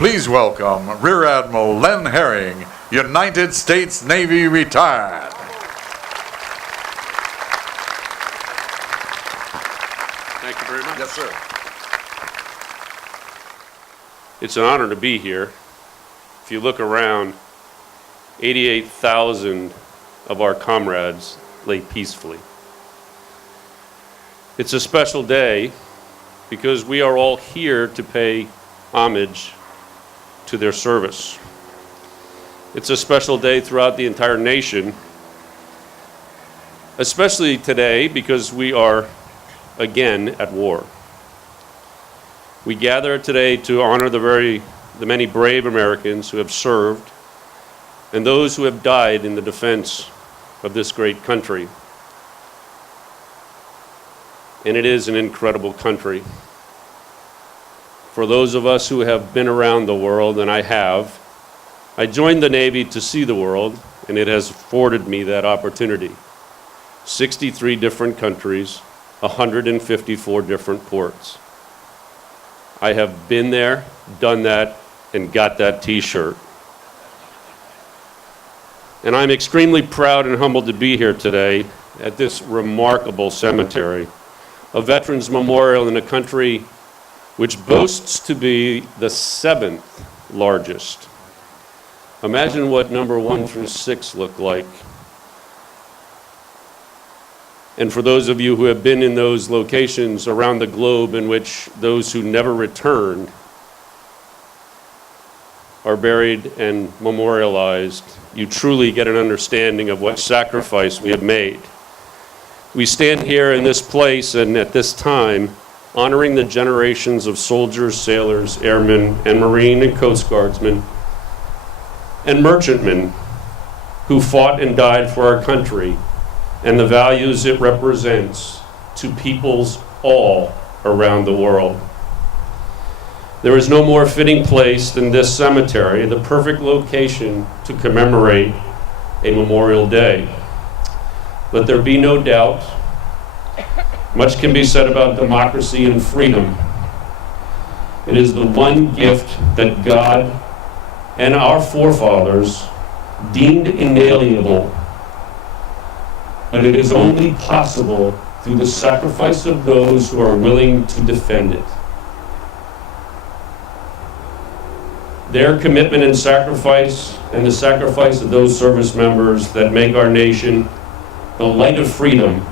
Please welcome Rear Admiral Len Hering, United States Navy retired. Thank you very much. Yes, sir. It's an honor to be here. If you look around, 88,000 of our comrades lay peacefully. It's a special day because we are all here to pay homage to their service. It's a special day throughout the entire nation, especially today because we are again at war. We gather today to honor the many brave Americans who have served and those who have died in the defense of this great country. And it is an incredible country. For those of us who have been around the world, and I have, I joined the Navy to see the world, and it has afforded me that opportunity. 63 different countries, 154 different ports. I have been there, done that, and got that t-shirt. And I'm extremely proud and humbled to be here today at this remarkable cemetery, a veterans memorial in a country which boasts to be the 7th largest. Imagine what number 1 through 6 look like. And for those of you who have been in those locations around the globe in which those who never returned are buried and memorialized, you truly get an understanding of what sacrifice we have made. We stand here in this place and at this time honoring the generations of soldiers, sailors, airmen, and Marine and Coast Guardsmen and merchantmen who fought and died for our country and the values it represents to peoples all around the world. There is no more fitting place than this cemetery, the perfect location to commemorate a Memorial Day. Let there be no doubt, much can be said about democracy and freedom. It is the one gift that God and our forefathers deemed inalienable, but it is only possible through the sacrifice of those who are willing to defend it. Their commitment and sacrifice, and the sacrifice of those service members that make our nation the light of freedom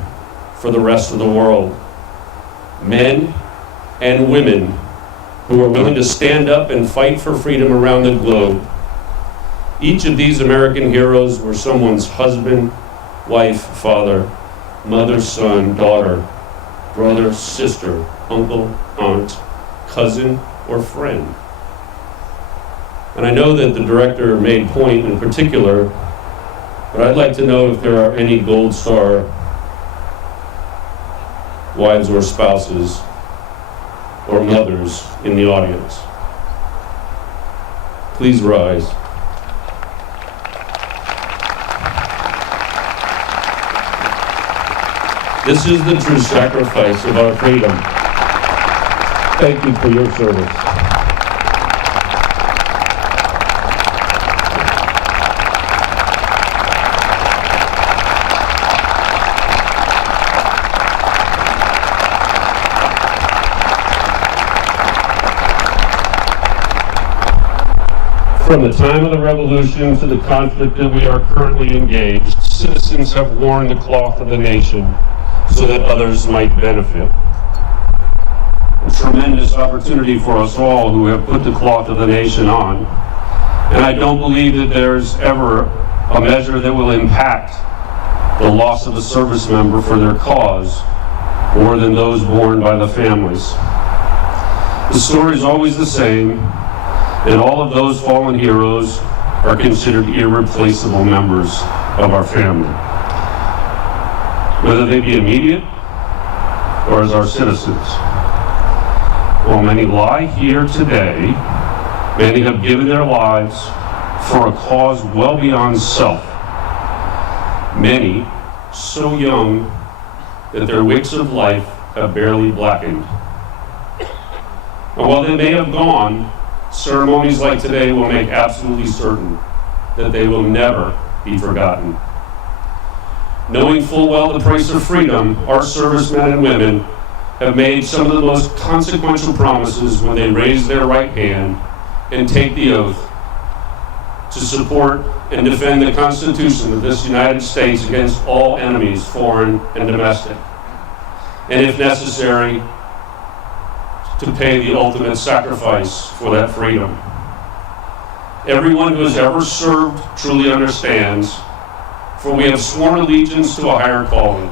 for the rest of the world. Men and women who are willing to stand up and fight for freedom around the globe. Each of these American heroes were someone's husband, wife, father, mother, son, daughter, brother, sister, uncle, aunt, cousin, or friend. And I know that the director made point in particular, but I'd like to know if there are any Gold Star wives or spouses or mothers in the audience. Please rise. This is the true sacrifice of our freedom. Thank you for your service. From the time of the revolution to the conflict that we are currently engaged, citizens have worn the cloth of the nation so that others might benefit. A tremendous opportunity for us all who have put the cloth of the nation on. And I don't believe that there's ever a measure that will impact the loss of a service member for their cause more than those borne by the families. The story is always the same, and all of those fallen heroes are considered irreplaceable members of our family, whether they be immediate or as our citizens. While many lie here today, many have given their lives for a cause well beyond self. Many so young that their wicks of life have barely blackened. And while they may have gone, Ceremonies like today will make absolutely certain that they will never be forgotten. Knowing full well the price of freedom, our servicemen and women have made some of the most consequential promises when they raise their right hand and take the oath to support and defend the Constitution of this United States against all enemies, foreign and domestic, and if necessary, to pay the ultimate sacrifice for that freedom. Everyone who has ever served truly understands, for we have sworn allegiance to a higher calling,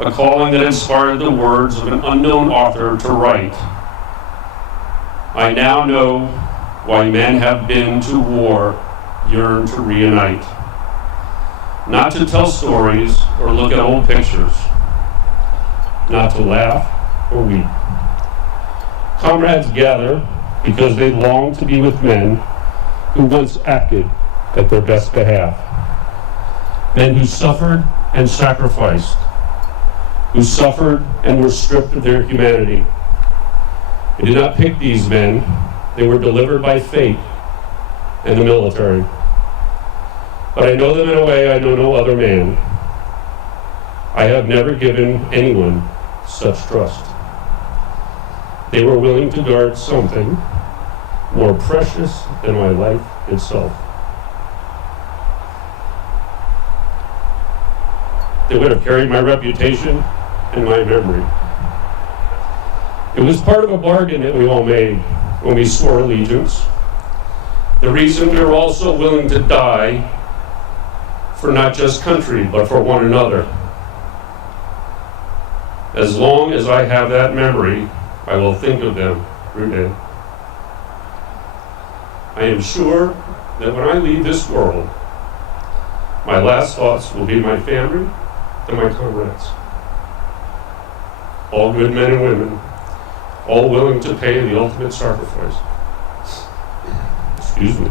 a calling that inspired the words of an unknown author to write, "I now know why men have been to war, yearn to reunite. Not to tell stories or look at old pictures, not to laugh or weep. Comrades gather because they long to be with men who once acted at their best behalf. Men who suffered and sacrificed, who suffered and were stripped of their humanity. I did not pick these men. They were delivered by fate and the military. But I know them in a way I know no other man. I have never given anyone such trust. They were willing to guard something more precious than my life itself. They would have carried my reputation and my memory. It was part of a bargain that we all made when we swore allegiance. The reason we were also willing to die for not just country, but for one another. As long as I have that memory, I will think of them every day. I am sure that when I leave this world, my last thoughts will be my family and my comrades. All good men and women, all willing to pay the ultimate sacrifice. Excuse me.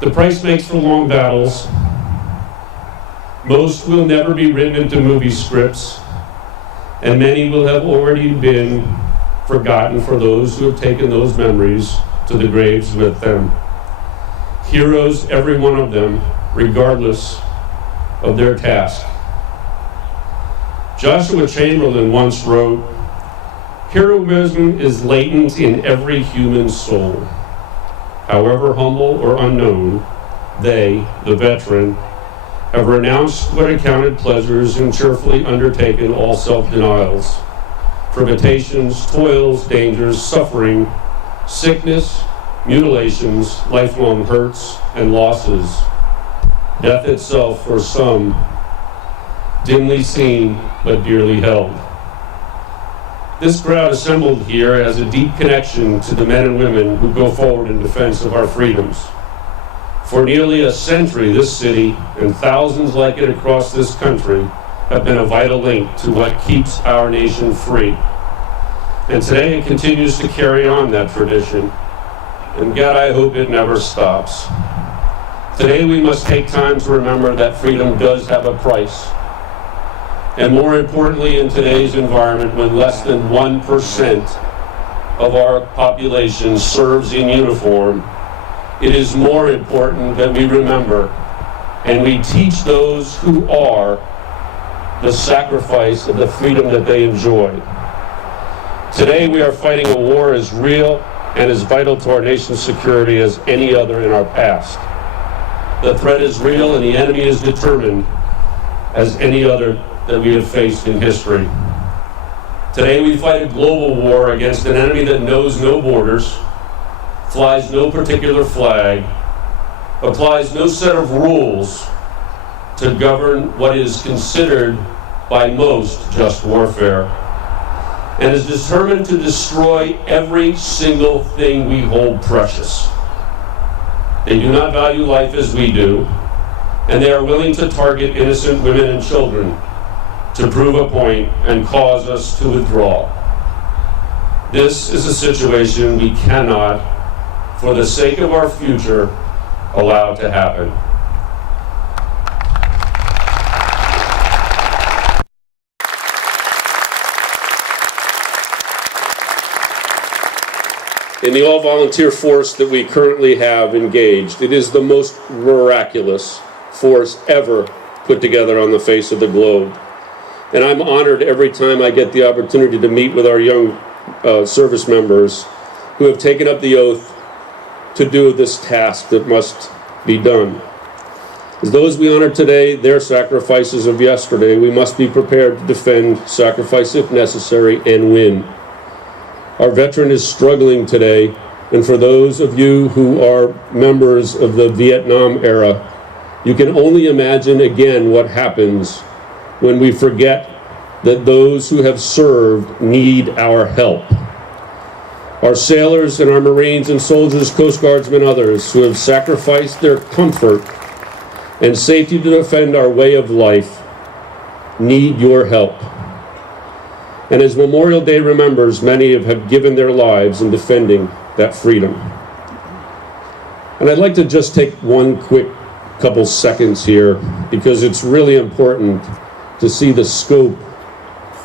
The price makes for long battles. Most will never be written into movie scripts, and many will have already been forgotten for those who have taken those memories to the graves with them. Heroes, every one of them, regardless of their task. Joshua Chamberlain once wrote, "Heroism is latent in every human soul. However humble or unknown, they, the veteran, have renounced what accounted pleasures and cheerfully undertaken all self-denials, privations, toils, dangers, suffering, sickness, mutilations, lifelong hurts and losses, death itself for some, dimly seen but dearly held." This crowd assembled here has a deep connection to the men and women who go forward in defense of our freedoms. For nearly a century, this city and thousands like it across this country have been a vital link to what keeps our nation free. And today it continues to carry on that tradition. And God, I hope it never stops. Today we must take time to remember that freedom does have a price. And more importantly, in today's environment, when less than 1% of our population serves in uniform, it is more important that we remember and we teach those who are the sacrifice of the freedom that they enjoy. Today we are fighting a war as real and as vital to our nation's security as any other in our past. The threat is real and the enemy is determined as any other that we have faced in history. Today we fight a global war against an enemy that knows no borders, flies no particular flag, applies no set of rules to govern what is considered by most just warfare, and is determined to destroy every single thing we hold precious. They do not value life as we do, and they are willing to target innocent women and children to prove a point and cause us to withdraw. This is a situation we cannot, for the sake of our future, allow to happen. in the all-volunteer force that we currently have engaged. It is the most miraculous force ever put together on the face of the globe. And I'm honored every time I get the opportunity to meet with our young service members who have taken up the oath to do this task that must be done. As those we honor today, their sacrifices of yesterday, we must be prepared to defend, sacrifice if necessary, and win. Our veteran is struggling today, and for those of you who are members of the Vietnam era, you can only imagine again what happens when we forget that those who have served need our help. Our sailors and our Marines and soldiers, Coast Guardsmen, others who have sacrificed their comfort and safety to defend our way of life need your help. And as Memorial Day remembers, many have given their lives in defending that freedom. And I'd like to just take one quick couple seconds here because it's really important to see the scope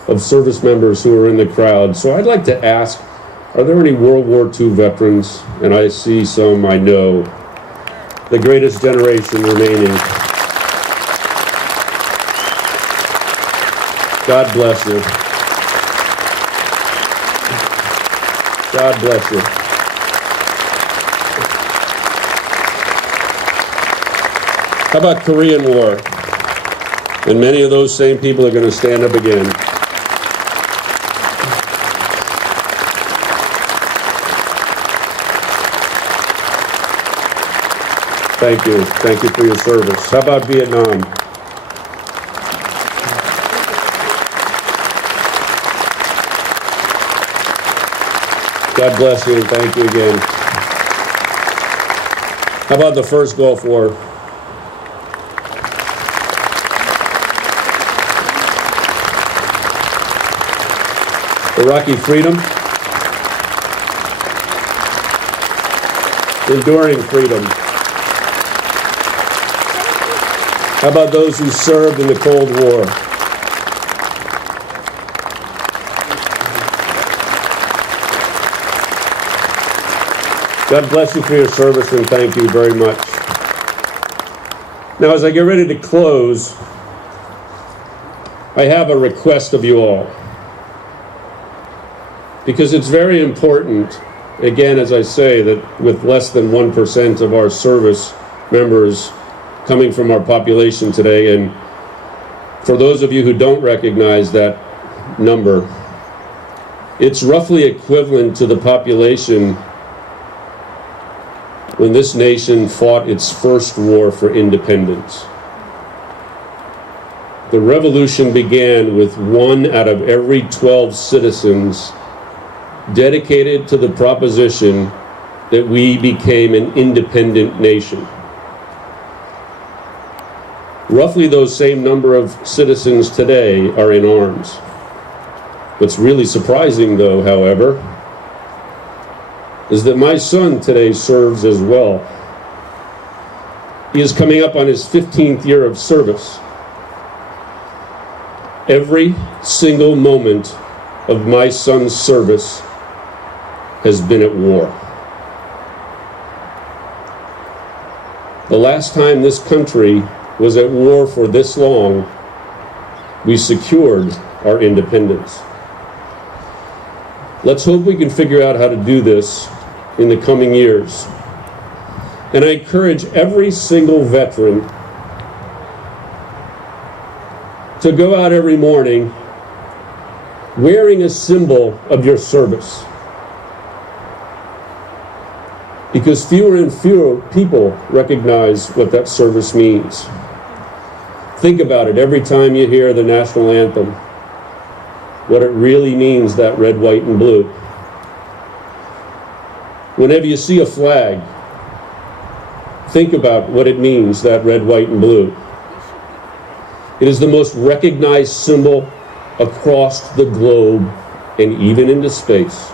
of service members who are in the crowd. So I'd like to ask, are there any World War II veterans? And I see some, I know. The greatest generation remaining. God bless you. God bless you. How about Korean War? And many of those same people are going to stand up again. Thank you. Thank you for your service. How about Vietnam? God bless you and thank you again. How about the first Gulf War? Iraqi freedom? Enduring freedom. How about those who served in the Cold War? God bless you for your service and thank you very much. Now, as I get ready to close, I have a request of you all. Because it's very important, again, as I say, that with less than 1% of our service members coming from our population today, and for those of you who don't recognize that number, it's roughly equivalent to the population when this nation fought its first war for independence. The revolution began with 1 out of every 12 citizens dedicated to the proposition that we became an independent nation. Roughly those same number of citizens today are in arms. What's really surprising, though, however, is that my son today serves as well. He is coming up on his 15th year of service. Every single moment of my son's service has been at war. The last time this country was at war for this long, we secured our independence. Let's hope we can figure out how to do this in the coming years. And I encourage every single veteran to go out every morning wearing a symbol of your service. Because fewer and fewer people recognize what that service means. Think about it every time you hear the national anthem, what it really means, that red, white, and blue. Whenever you see a flag, think about what it means, that red, white, and blue. It is the most recognized symbol across the globe and even into space.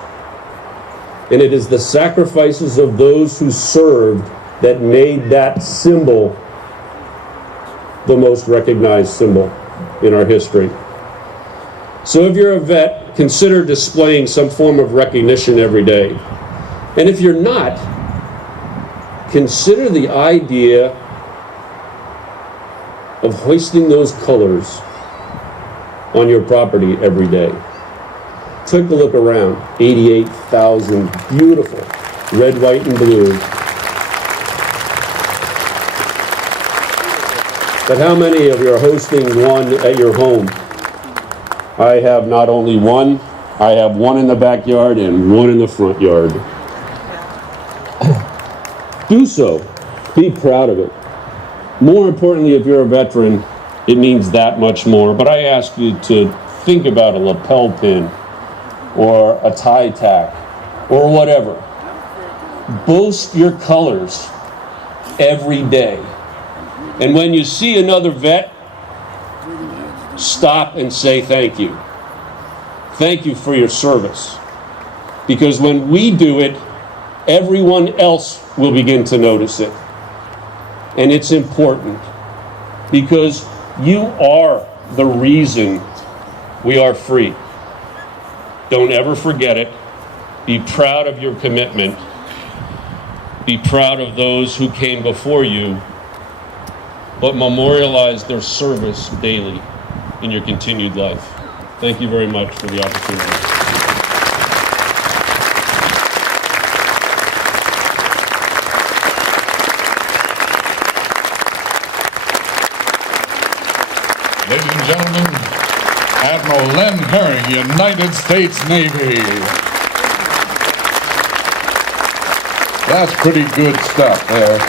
And it is the sacrifices of those who served that made that symbol the most recognized symbol in our history. So if you're a vet, consider displaying some form of recognition every day. And if you're not, consider the idea of hoisting those colors on your property every day. Take a look around. 88,000 beautiful red, white, and blue. But how many of you are hosting one at your home? I have not only one, I have one in the backyard and one in the front yard. Do so. Be proud of it. More importantly, if you're a veteran, it means that much more. But I ask you to think about a lapel pin or a tie tack or whatever. Boast your colors every day. And when you see another vet, stop and say thank you. Thank you for your service. Because when we do it, everyone else will begin to notice it. And it's important because you are the reason we are free. Don't ever forget it. Be proud of your commitment. Be proud of those who came before you, but memorialize their service daily in your continued life. Thank you very much for the opportunity. Ladies and gentlemen, Admiral Len Hering, United States Navy. That's pretty good stuff there.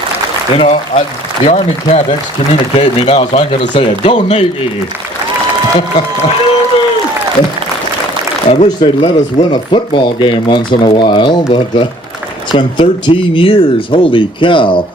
You know, the Army can't excommunicate me now, so I'm going to say it. Go Navy! I wish they'd let us win a football game once in a while, but it's been 13 years. Holy cow.